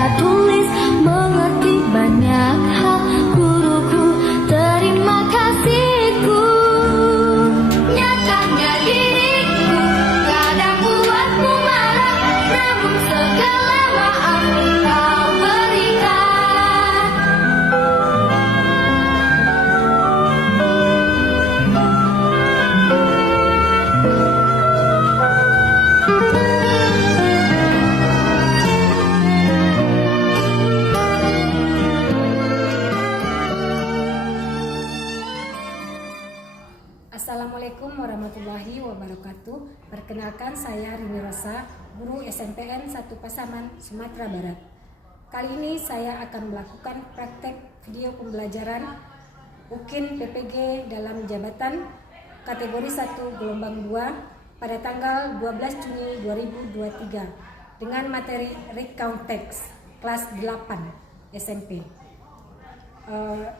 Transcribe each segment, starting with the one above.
baca tulis, mengerti banyak hal. Guruku, terima kasihku. Nyatanya diriku kadang buatmu marah, namun segala maaf kau berikan. Assalamualaikum warahmatullahi wabarakatuh. Perkenalkan, saya Rini Rosa, guru SMPN 1 Pasaman, Sumatera Barat. Kali ini saya akan melakukan praktek video pembelajaran UKIN PPG dalam jabatan kategori 1 gelombang 2 pada tanggal 12 Juni 2023 dengan materi recount text kelas 8 SMP.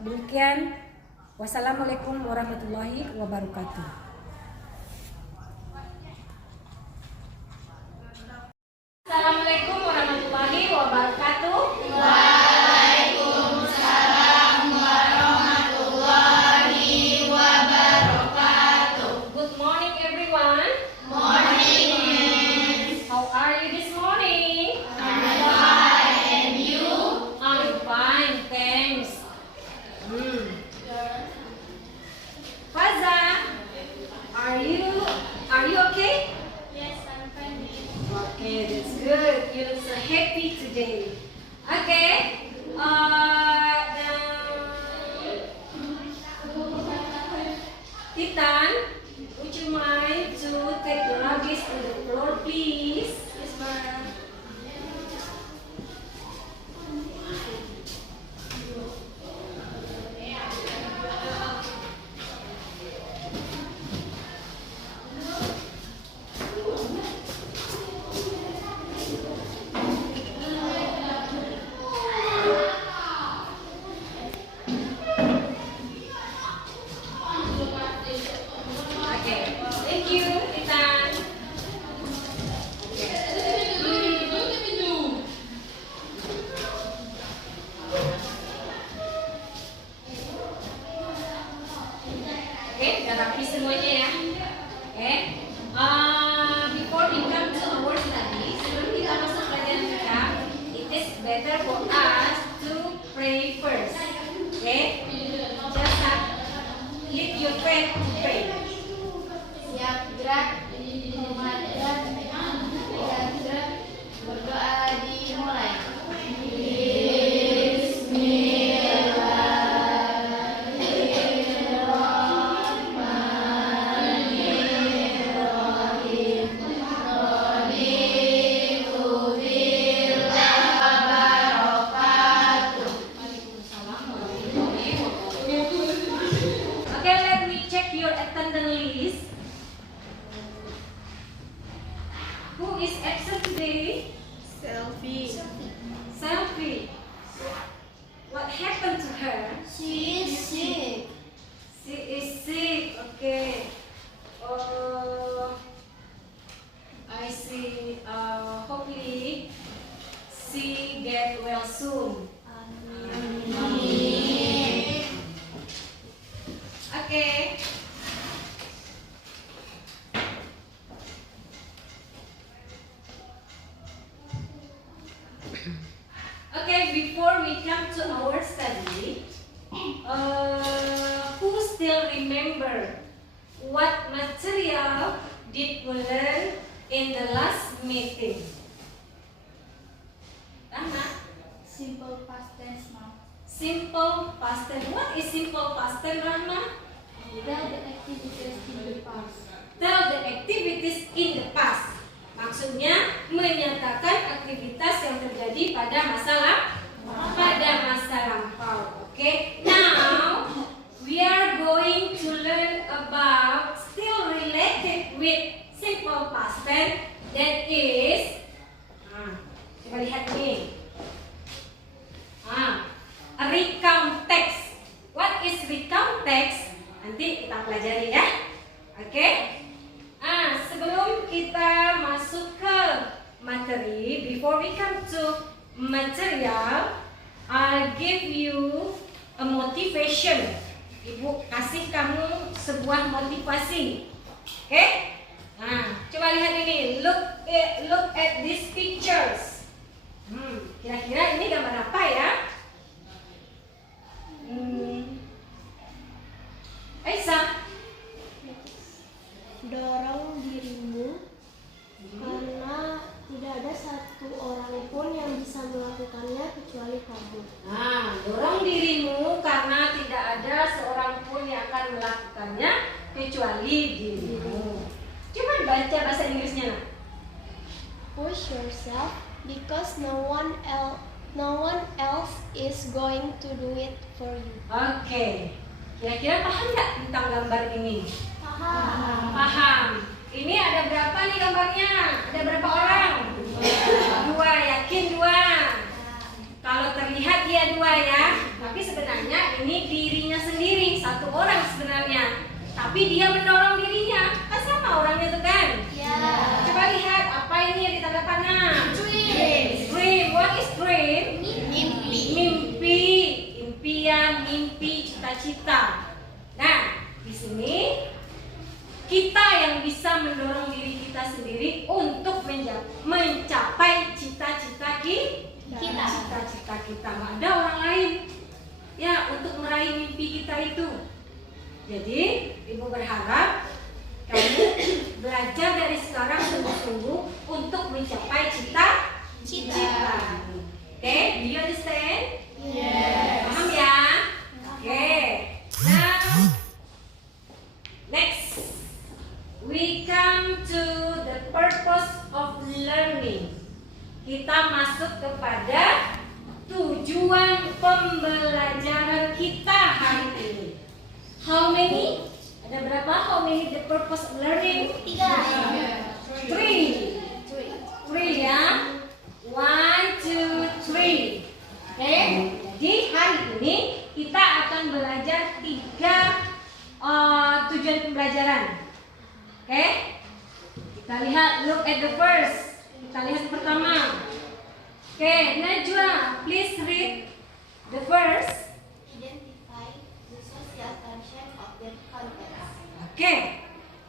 Demikian. Wassalamualaikum warahmatullahi wabarakatuh. Assalamualaikum warahmatullahi wabarakatuh. Waalaikumsalam warahmatullahi wabarakatuh. Good morning everyone. Morning. How are you this morning? I'm fine. And you? I'm fine, thanks. Faza, are you okay? Yes, I'm fine. Okay, that's good. You look so happy today. Okay. Titan, would you mind to take the luggage to the floor, please? Yes, ma'am. Okay. Thank you, Titan. Okay, udah rapi semuanya ya. Okay. Before we come to our study, sebelum kita masuk pelajaran kita, it is better for us to pray first. Okay. Just lead your friend to pray. Siap gerak, komandan, siap gerak, berdoa dimulai. Okay, let me check your attendance list. Who is absent today? Selfie. Selfie. What happened to her? She is sick. She is sick. Okay. I see. Hopefully she get well soon. Okay. Okay, before we come to our study, who still remember what material did we learn in the last meeting? Rahma? Simple past tense, ma'am. Simple past tense. What is simple past tense, Rahma? Tell the activities in the past. Tell the activities in the past. Maksudnya menyatakan aktivitas yang terjadi pada masa lampau. Okay. Now we are going to learn about still related with simple past tense. That is, coba lihat nih. A recount text. What is recount text? Nanti kita pelajari ya. Oke. Sebelum kita masuk ke materi, before we come to material, I'll give you a motivation. Ibu kasih kamu sebuah motivasi. Oke? Nah, coba lihat ini. Look at these pictures. Kira-kira ini gambar apa ya? Aisyah. Dorong dirimu karena tidak ada satu orang pun yang bisa melakukannya kecuali kamu. Nah, dorong dirimu karena tidak ada seorang pun yang akan melakukannya kecuali dirimu. Coba baca bahasa Inggrisnya. Nak. Push yourself because no one else is going to do it for you. Oke. Kira-kira paham nggak tentang gambar ini? Paham. Ini ada berapa nih gambarnya? Ada berapa orang? Dua, yakin dua. Kalau terlihat dia dua ya, tapi sebenarnya ini dirinya sendiri, satu orang sebenarnya. Tapi dia mendorong dirinya, kan sama orangnya tuh kan? Ya. Coba lihat apa ini yang ditanda panah? Dream. What is dream? Mimpi. Impian, mimpi, cita-cita. Nah, di sini kita yang bisa mendorong diri kita sendiri untuk mencapai cita-cita kita. Nggak ada orang lain ya untuk meraih mimpi kita itu. Jadi ibu berharap kamu belajar dari sekarang sungguh-sungguh untuk mencapai cita-cita. Oke, do you understand? Yes. Paham ya? Oke. Now next we come to the purpose of learning. Kita masuk kepada tujuan pembelajaran kita hari ini. How many? Ada berapa? How many the purpose of learning? 3. 3 ya. 1, 2, 3. Oke. Jadi hari ini kita akan belajar 3 tujuan pembelajaran. Oke. Kita lihat, look at the first. Kita lihat pertama. Oke, Najwa, please read the first. Identify the social function of the context. Oke.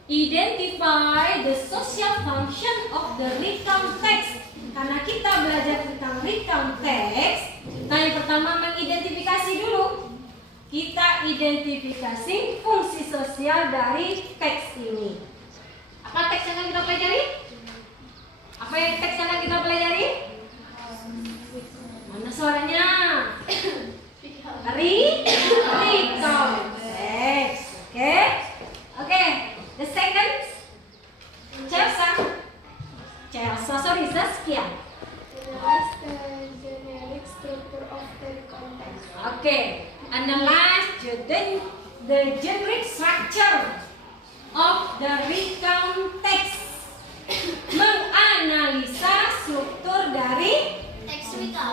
Identify the social function of the recount text. Karena kita belajar tentang recount text, kita yang pertama mengidentifikasi dulu. Kita identifikasi fungsi sosial dari teks ini. Apa teks yang akan kita pelajari? Apa yang teks yang akan kita pelajari? Mana suaranya? Recount text. Oke. The second, Saskia. Analyze the generic structure of the context. Oke. Analyze the generic structure of the recount text. Menganalisa struktur dari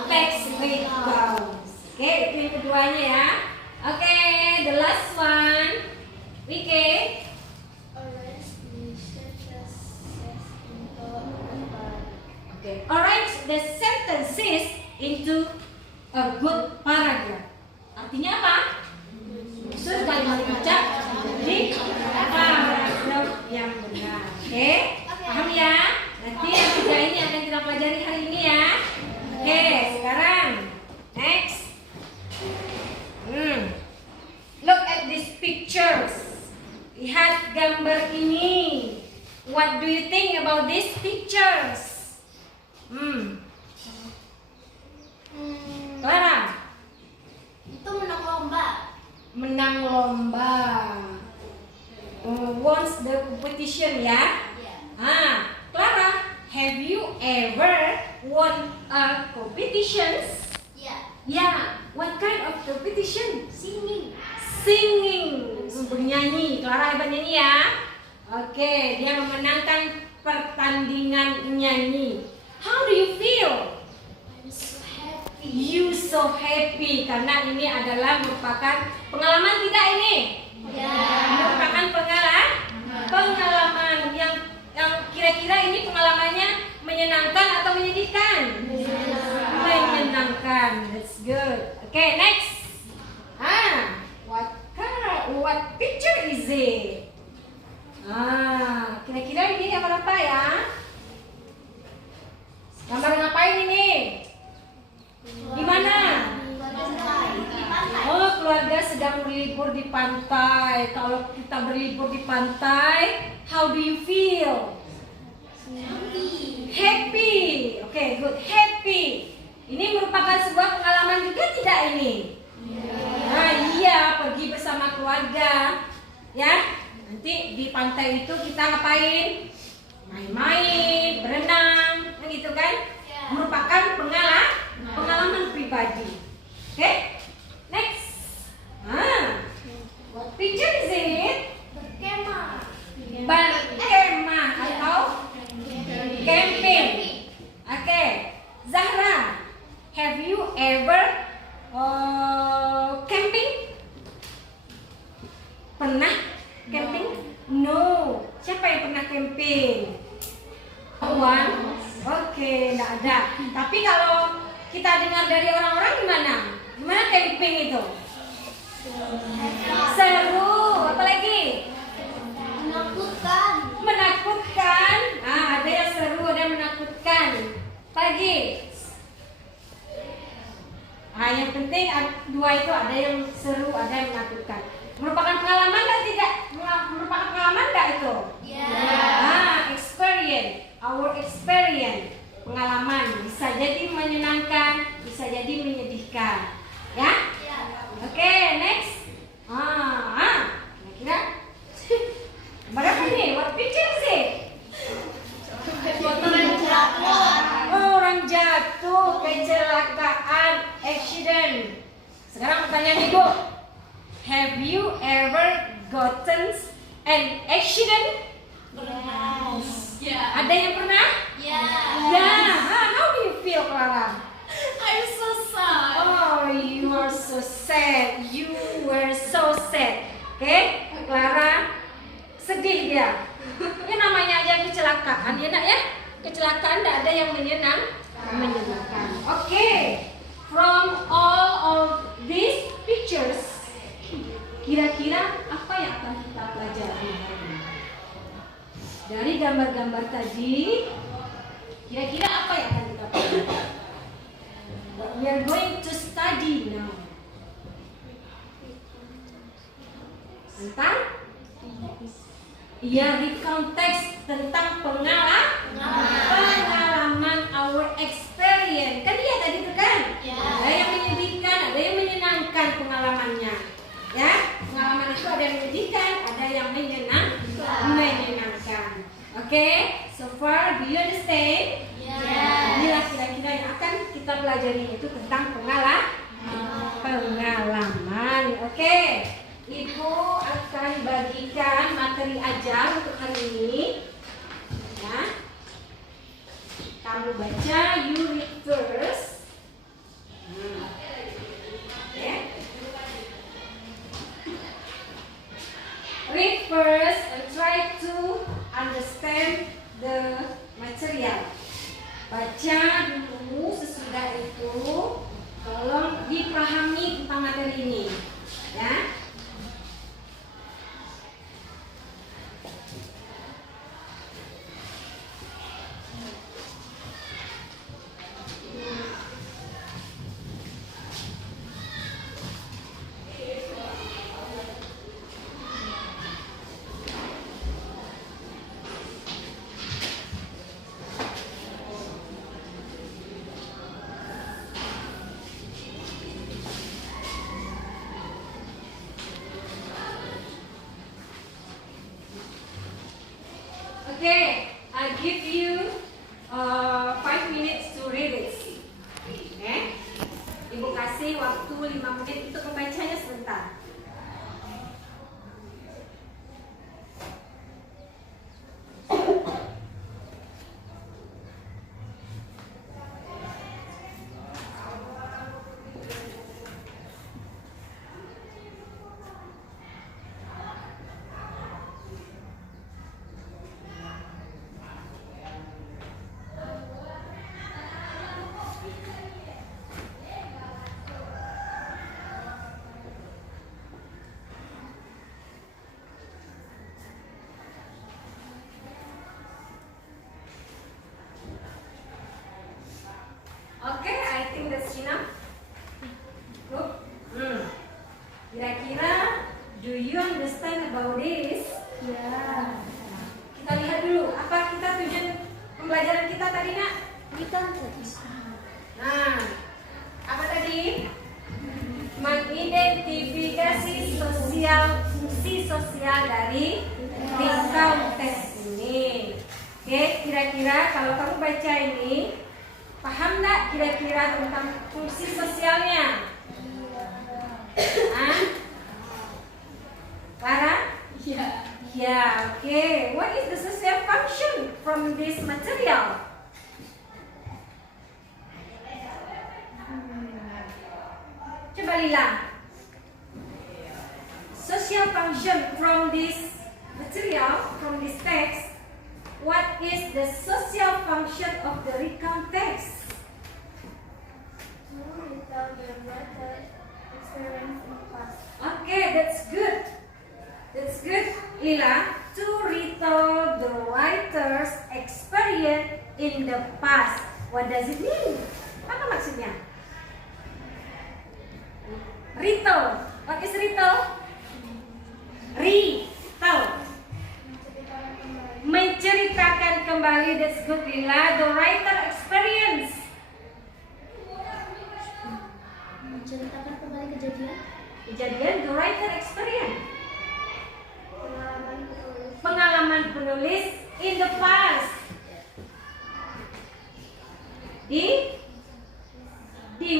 Text recount. Oke, itu yang keduanya ya. Oke, the last one. Wike. Arrange the sentences into Oke, arrange the sentences into a good paragraph. Artinya apa? Susun kalimat ucap jadi paragraf yang benar. Oke, paham ya? Nanti yang tiga ini akan kita pelajari hari ini ya. Oke, sekarang next. Look at these pictures. Lihat gambar ini. What do you think about these pictures? Clara. Itu menang lomba. Menang lomba. Won the competition ya. Clara, have you ever won a competition? Yeah. What kind of competition? Singing. Bernyanyi. Clara hebat nyanyi ya. Oke, dia memenangkan pertandingan nyanyi. How do you feel? I'm so happy. You so happy karena ini adalah merupakan pengalaman kita ini. Merupakan pengalaman yang kira-kira ini pengalamannya menyenangkan atau menyedihkan? one. That's good. Okay, next. What picture is it? Kira-kira ini gambar apa ya? Gambar ngapain ini? Di mana? Oh, keluarga sedang berlibur di pantai. Kalau kita berlibur di pantai, how do you feel? Happy. Okay, good. Happy. Ini merupakan sebuah pengalaman juga tidak ini? Nah, iya, pergi bersama keluarga. Ya, nanti di pantai itu kita ngapain? Main-main, berenang, gitu kan? Merupakan pengalaman pribadi. Oke? Next. What picture is it? Berkemah atau camping. Oke. Zahra, have you ever camping? Pernah camping? No. Siapa yang pernah camping? Uang? Oke, enggak ada. Tapi kalau kita dengar dari orang-orang gimana? Gimana camping itu? Seru. Apa lagi? Menakutkan. Ada yang seru, ada yang menakutkan. Apa lagi? Yang penting dua itu, ada yang seru, ada yang menakutkan. Merupakan pengalaman dan tidak? Merupakan pengalaman enggak itu? Experience. Our experience. Pengalaman. Bisa jadi menyenangkan, bisa jadi menyedihkan. Ya? Oke, next. Kira-kira gambar apa nih? What picture is it? Orang jatuh, kecelakaan, accident. Sekarang pertanyaan Ibu. Have you ever gotten an accident? Ada yang pernah? How do you feel, Clara? I'm so sad. Oh, you are so sad. You were so sad. Oke, Clara sedih dia. Ya namanya aja kecelakaan, ya nak ya? Kecelakaan tidak ada yang menyenangkan. Oke. From all of these pictures, kira-kira apa yang akan kita pelajari? Dari gambar-gambar tadi, kira-kira apa yang akan kita pelajari? We are going to study now. Tentang? Ya, recount text tentang pengalaman, our experience. Kan iya tadi itu kan? Ada yang menyedihkan, ada yang menyenangkan pengalamannya. Ya, pengalaman itu ada yang menyedihkan, ada yang menyenangkan. Oke, so far do you understand? Inilah kira-kira yang akan kita pelajari, itu tentang pengalaman. Oke. Ibu akan bagikan materi ajar untuk hari ini. Ya. Kamu baca, you read first. Read first and try to understand the material. Baca dulu, sesudah itu tolong dipahami tentang materi ini. Ya. Okay, I give you 5 minutes to read it. Okay? Ibu kasih waktu 5 menit untuk membacanya sebentar. Context. Nah, apa tadi? Mengidentifikasi fungsi sosial dari recount text ini. Oke, kira-kira kalau kamu baca ini, paham nggak kira-kira tentang fungsi sosialnya? Hah? Clara? Ya. Yeah, okay. What is the social function from this material? Coba Lila. Social function from this material, from this text. What is the social function of the recount text? Okay, that's good. That's good, Lila. To retell the writer's experience in the past. What does it mean? Apa maksudnya? Retell. What is retell? Retell. Menceritakan kembali. That's good, Lila. The writer experience. Menceritakan kembali kejadian. The writer experience. Pengalaman penulis. Pengalaman penulis in the past. Di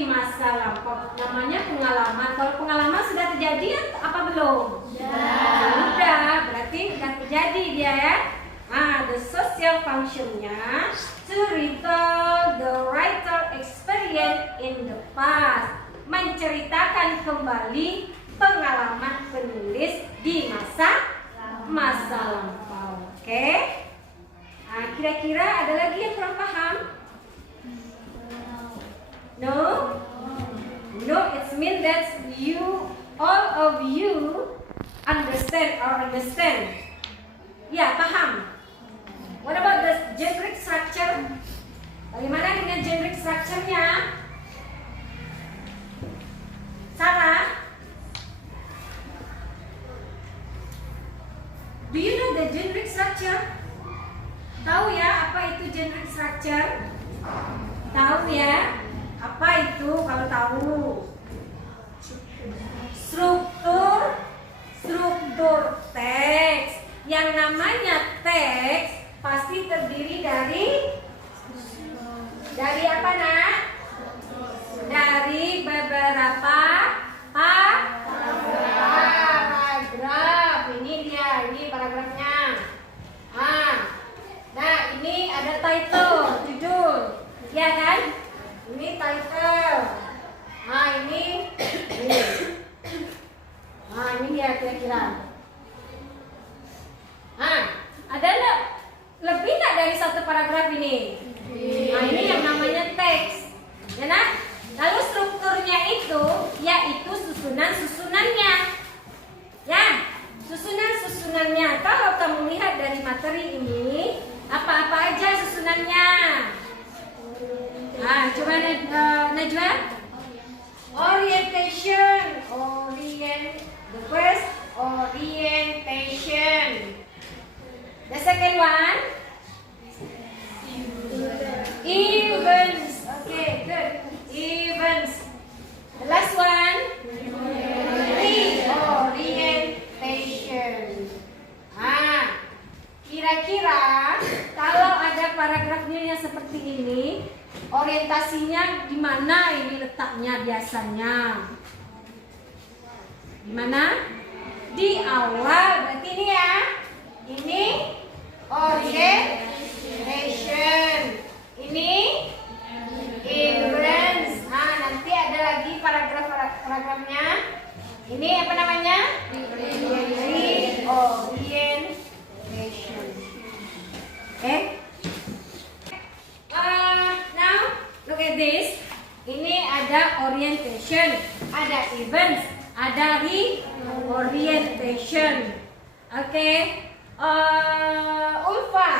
masa lampau. Namanya pengalaman. Kalau pengalaman sudah terjadi apa belum? Sudah. Berarti sudah terjadi dia ya. The social functionnya to retell the writer experience in the past. Menceritakan kembali pengalaman penulis di masa lampau. Oke? Nah, kira-kira ada lagi yang kurang paham? No? No, it means that all of you understand. Ya, paham. What about the generic structure? Bagaimana dengan generic structure-nya? Sarah? Do you know the generic structure? Tahu ya apa itu generic structure? Tahu ya? Apa itu kalau tahu? Struktur teks. Yang namanya teks pasti terdiri dari apa, Nak? Dari beberapa paragraf. Ini dia, ini paragrafnya. Nah, ini ada title, judul. Ya kan? Ini title. Ini dia kira-kira. Ada lebih nggak dari satu paragraf ini? Ini yang namanya teks. Ya, nah? Lalu strukturnya itu yaitu susunan-susunannya. Ya, susunan-susunannya. Kalau kamu lihat dari materi ini, apa-apa aja susunannya? Coba Najwa. Orientation. The first orientation. The second one. Events. Okay, good. Events. The last one. Reorientation. Kira-kira kalau ada paragrafnya yang seperti ini, orientasinya di mana ini letaknya biasanya? Di mana? Di awal. Berarti ini ya. Ini orientation. Ini events. Nanti ada lagi paragrafnya. Ini apa namanya? Reorientation. Okay? Now look at this. Ini ada orientation, ada events, ada reorientation. Okay? Ulfa,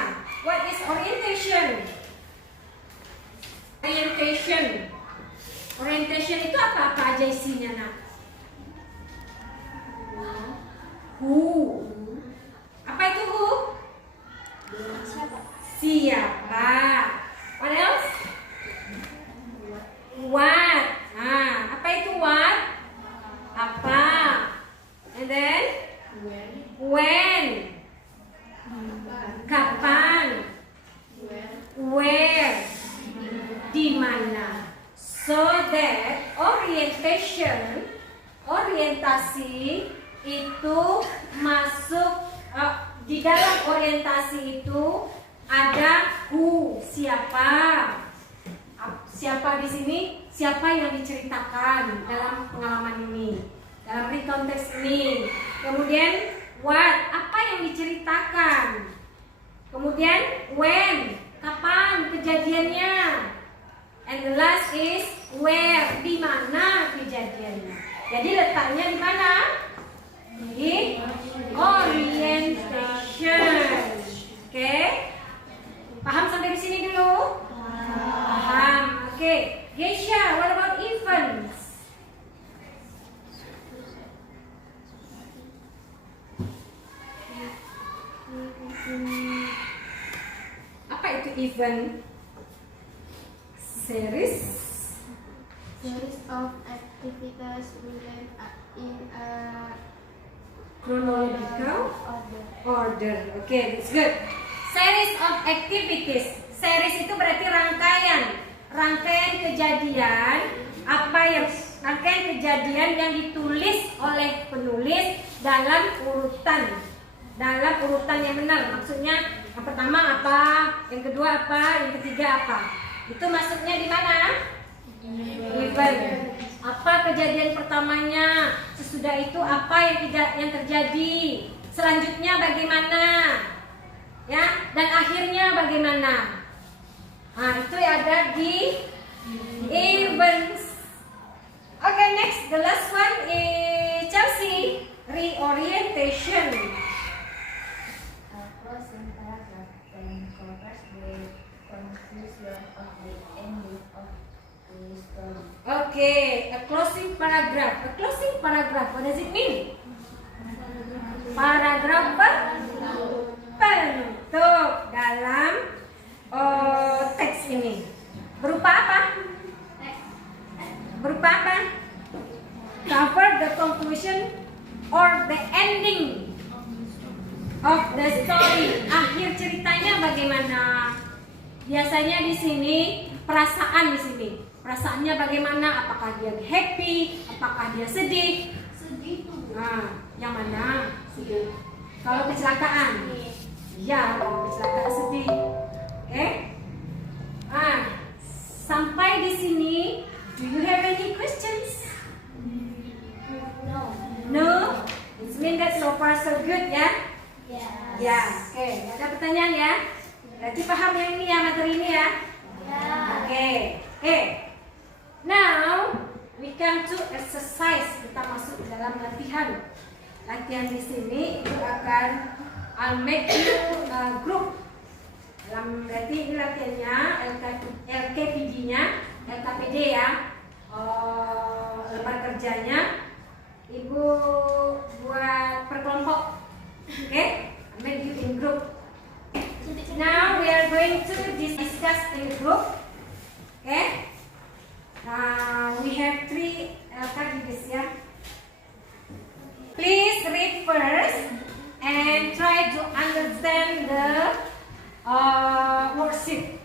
what is orientation? Orientation itu apa aja isinya, Nak? Who. Apa itu who? Siapa? What else? So that orientasi itu masuk di dalam orientasi itu ada who, siapa di sini, siapa yang diceritakan dalam pengalaman ini, dalam recontest ini. Kemudian what, apa yang diceritakan. Kemudian when, kapan kejadiannya. And the last is where, di mana kejadiannya. Jadi letaknya di mana? Di orientation. Oke? Paham sampai di sini dulu? Paham. Oke. Geisha, what about events? Apa itu event? Series of activities within in a chronological order. Okay, that's good. Series of activities. Series itu berarti rangkaian kejadian, rangkaian kejadian yang ditulis oleh penulis dalam urutan yang benar. Maksudnya yang pertama apa, yang kedua apa, yang ketiga apa. Itu masuknya di mana? Event. Apa kejadian pertamanya? Sesudah itu apa yang terjadi? Selanjutnya bagaimana? Ya, dan akhirnya bagaimana? Nah, itu ada di events. Okay, next, the last one is Chelsea, reorientation. Closing paragraph then covers the conclusion of the ending of the story. Okay, a closing paragraph. A closing paragraph, what does it mean? Paragraf penutup dalam teks ini. Berupa apa? Berupa apa? Cover the conclusion or the ending of the story. Akhir ceritanya bagaimana? Biasanya di sini perasaan di sini. Perasaannya bagaimana? Apakah dia happy? Apakah dia sedih? Sedih tuh. Nah, yang mana? Sedih. Kalau kecelakaan? Ya, kalau kecelakaan sedih. Sampai di sini, do you have any questions? No. No? It means that so far so good ya? Yes. Ya, oke. Ada pertanyaan ya? Berarti paham yang ini ya, materi ini ya? Oke. Now, we come to exercise. Kita masuk ke dalam latihan. Latihan di sini itu akan I'll make you a group. Berarti ini latihannya LKPD ya. Lembar kerjanya Ibu buat per kelompok. Oke? I'll make you in group. Now we are going to discuss in group. Okay? We have 3 LKPDs ya. Please read first and try to understand the worksheet.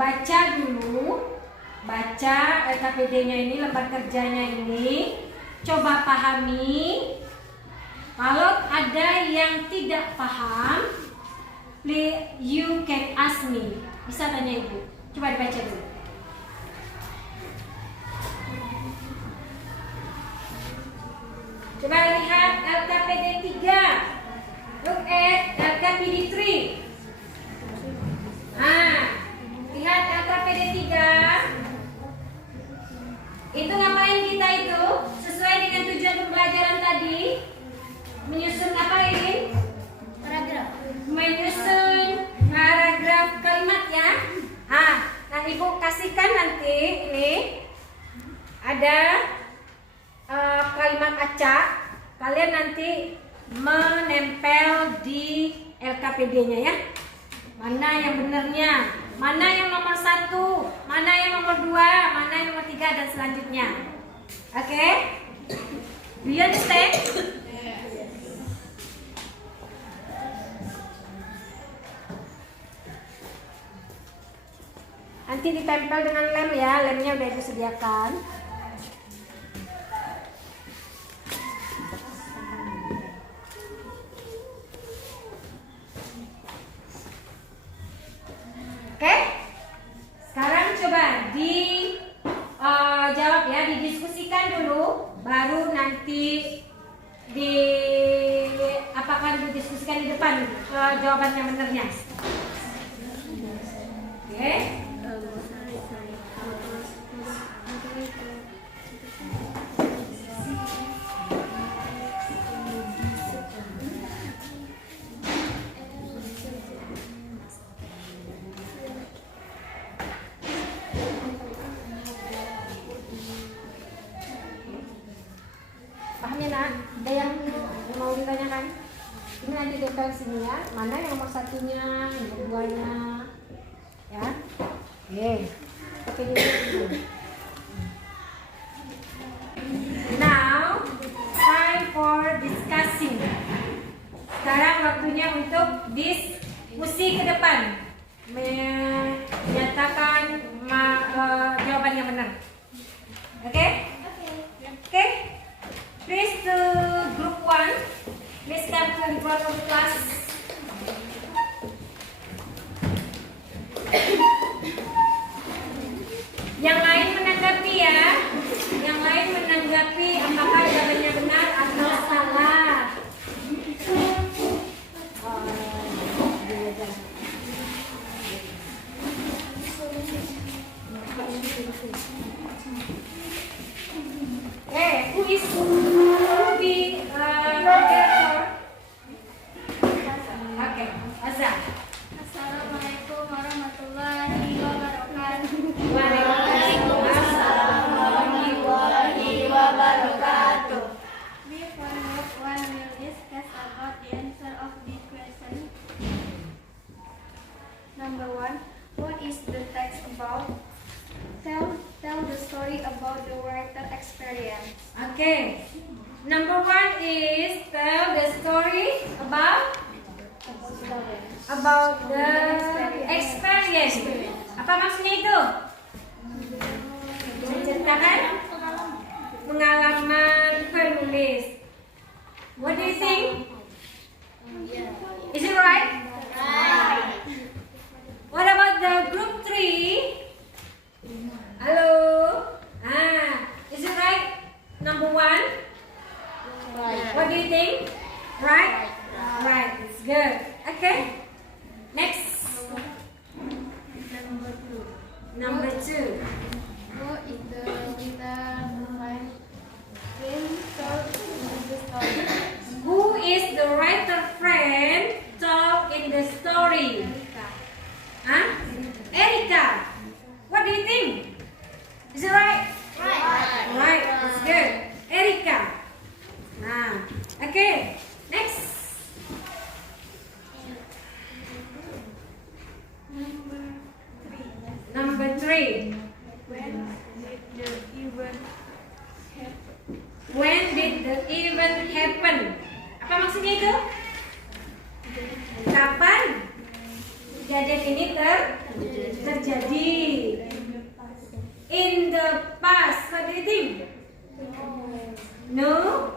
Baca dulu, baca LKPD-nya ini, lembar kerjanya ini. Coba pahami. Kalau ada yang tidak paham, please you can ask me. Bisa tanya ibu. Coba dibaca dulu. Coba lihat LKPD 3. Look at LKPD 3. Lihat LKPD 3. Itu ngapain kita itu? Sesuai dengan tujuan pembelajaran tadi. Menyusun ngapain? Paragraf. Menyusun paragraf kalimat ya. Nah ibu kasihkan nanti ini ada kalimat acak. Kalian nanti menempel di LKPD-nya ya. Mana yang benernya? Mana yang nomor 1? Mana yang nomor 2? Mana yang nomor 3 dan selanjutnya. Oke? Do you understand? Nanti ditempel dengan lem ya, lemnya udah Ibu sediakan. Oke? Sekarang coba jawab ya, didiskusikan dulu, baru nanti akan didiskusikan di depan jawaban yang benarnya. Oke? Paham ya nak? Ada yang mau ditanyakan? Ini nanti detail sini ya. Mana yang nomor satunya, yang keduanya, ya? Oke. Oke dulu. Now, time for discussing. Sekarang waktunya untuk diskusi ke depan, menyatakan jawaban yang benar. Oke? Oke? Please to group 1. Please come to the front of the class. Yang lain menanggapi ya. Yang lain menanggapi apakah jawabannya benar atau salah. Who is be Okay, Azza. Assalamualaikum warahmatullahi wabarakatuh. Waalaikumsalam warahmatullahi wabarakatuh. We for group 1 will discuss about the answer of the question. Number 1. What is the text about? Tell the story about the writer experience. Okay. Number 1 is tell the story about the experience. Apa maksudnya itu? Menceritakan pengalaman penulis. What do you think? Is it right? What about the group 3? Hello? Is it right? Number 1? What do you think? Right? Right, it's good. Okay. Next. Number 2. Who is the writer friend told in the story? Who is the writer friend told in the story? Erika. What do you think? Is it right? Right, it's good. Erika. Okay. Next. Number 3. When did the event happen? Apa maksudnya itu? Kapan kejadian ini terjadi? In the past. What do you think? No?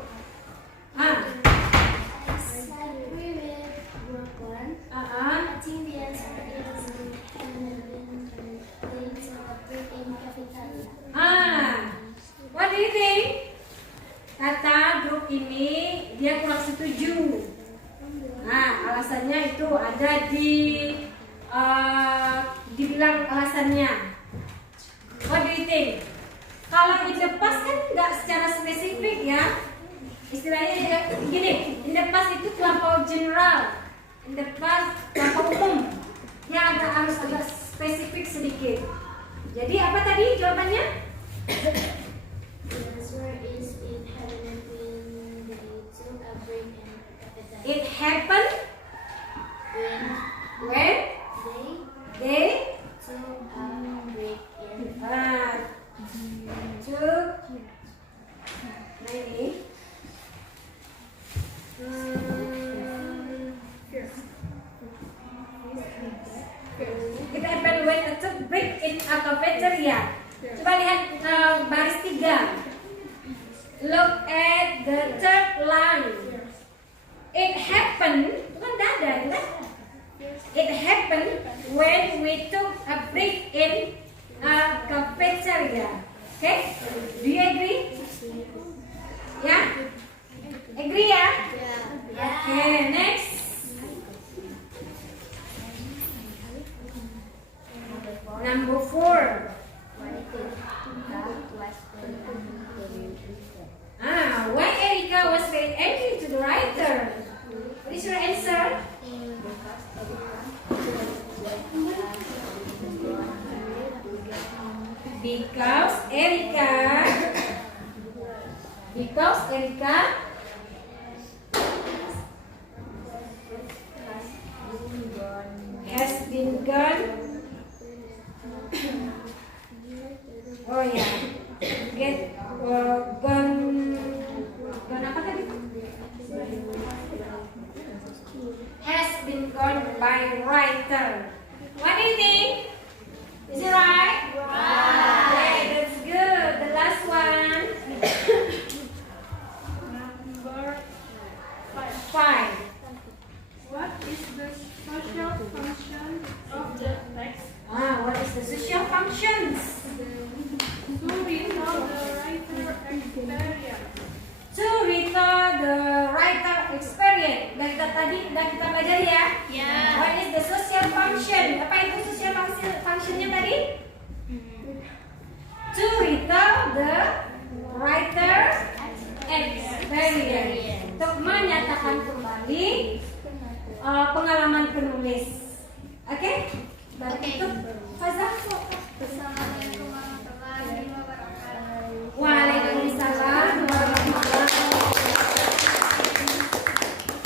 We will work on. I think the answer is they celebrate in cafeteria. What do you think? Kata grup ini dia kurang setuju. Alasannya itu ada dibilang alasannya. What do you think? Kalau in the past kan nggak secara spesifik ya. Istilahnya gini, in the past itu terlampau general, in the past terlampau umum. Ya harus agak spesifik sedikit. Jadi apa tadi jawabannya? The answer is it happened when they took a break in cafeteria. It happened when they Took a break in took maybe it happened when I took break in a a cafeteria. Coba lihat baris 3. Look at the third line. It happened, bukan dada, kan? It happened when we took a break in a cafeteria. Okay? Do you agree? Ya? Agree ya? Okay, next. Number 4. Why Erika was very angry to the writer? What is your answer? Because Erika has been gone. Oh ya, gone apa tadi? Has been gone by writer. What do you think? Is it right? Okay, that's good. The last one. Number 5. What is the social function of the text? What is the social functions? To recall the writer experience. To recall the writer experience. Dari tadi sudah kita belajar ya. What is the social function? Apa itu social functionnya tadi? To recall the writer experience. Untuk menyatakan kembali pengalaman penulis. Oke? Berarti itu Fazal. Assalamualaikum warahmatullahi wabarakatuh. Waalaikumsalam warahmatullahi wabarakatuh.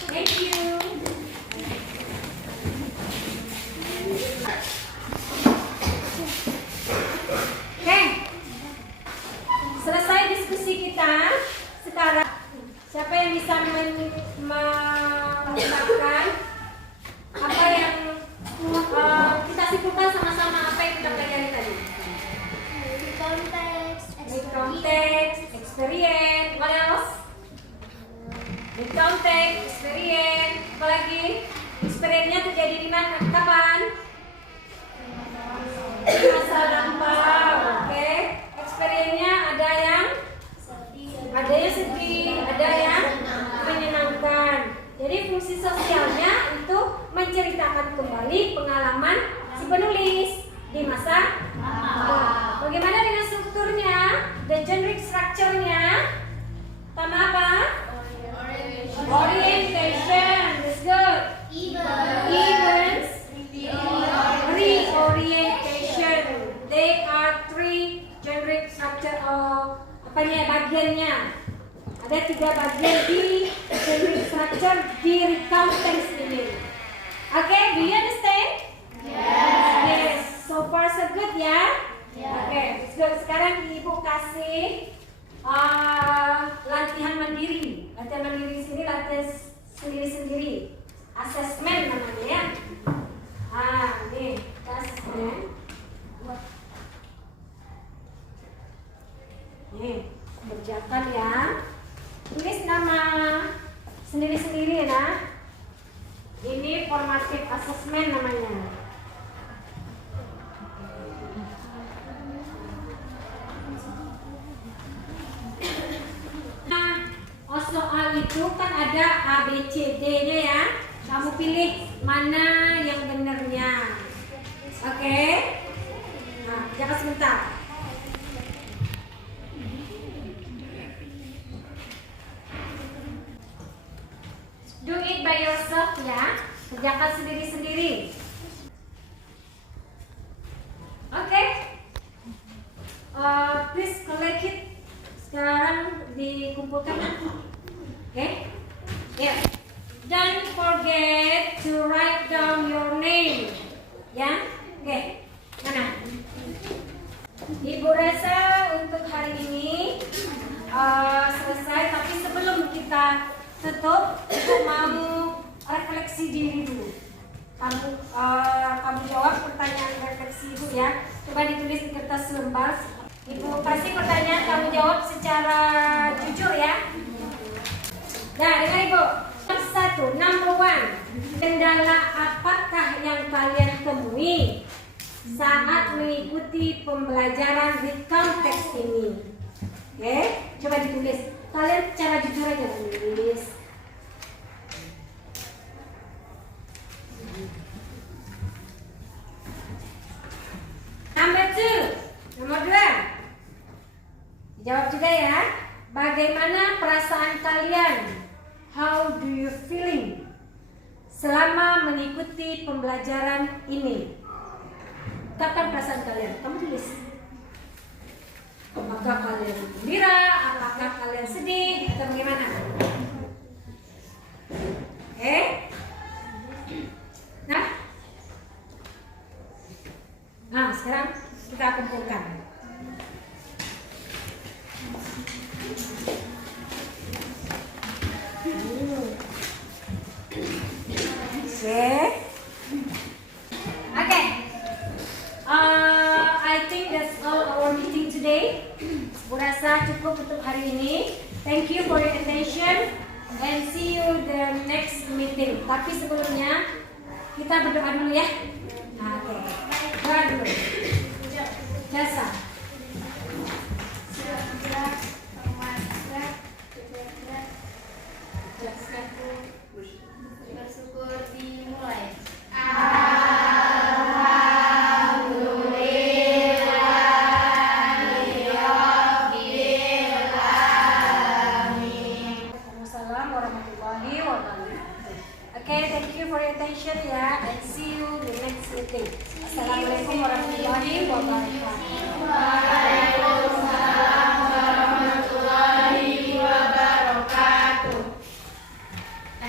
Thank you. Oke. Selesai diskusi kita. Sekarang siapa yang bisa mengungkapkan apa yang kita simpulkan sama-sama apa yang kita pelajari tadi? Konteks, experience, what else? Konteks, experience, apa lagi? Experience-nya terjadi di mana? Kapan? Di masa lampau, oke? Experience-nya ada yang sedih, ada yang menyenangkan. Jadi fungsi sosialnya itu menceritakan kembali pengalaman si penulis di masa lampau. Bagaimana dengan strukturnya? The generic structure-nya pertama apa? Orientation. That's good. Events. Reorientation. They are 3 generic structure of bagiannya. Ada 3 bagian di generic structure di recount text ini. Okay, do you understand? Yes. So far so good ya. Oke, sekarang Ibu kasih latihan mandiri. Latihan mandiri sini latihan sendiri-sendiri. Assessment namanya ya. Nih, assessment. Nih, kerjakan ya. Tulis nama sendiri-sendiri ya. Ini formative assessment namanya. Soal itu kan ada A, B, C, D-nya ya. Kamu pilih mana yang benernya. Oke? Nah, jangan sebentar. Do it by yourself ya. Kerjakan sendiri-sendiri. Oke? Please collect it. Sekarang dikumpulkan. Okay? Yeah. Don't forget to write down your name. Ya? Okay. Mana? Ibu rasa untuk hari ini selesai. Tapi sebelum kita tutup, kita mau refleksi diri dulu. kamu jawab pertanyaan refleksi Ibu ya. Coba ditulis di kertas lembar. Ibu kasih pertanyaan, kamu jawab secara jujur ya. Nah, dengar Ibu. Satu, number one. Kendala apakah yang kalian temui saat mengikuti pembelajaran di konteks ini? Oke, coba ditulis. Kalian secara jujur aja tulis. Number two, nomor dua. Jawab juga ya. Bagaimana perasaan kalian? How do you feeling selama mengikuti pembelajaran ini? Kapan perasaan kalian? Kamu tulis. Apakah kalian gembira? Apakah kalian sedih? Atau bagaimana? Nah, sekarang kita kumpulkan. I think that's all our meeting today. Rasa cukup untuk hari ini. Thank you for your attention and see you the next meeting. Tapi sebelumnya kita berdoa dulu ya. Oke. Doa dulu.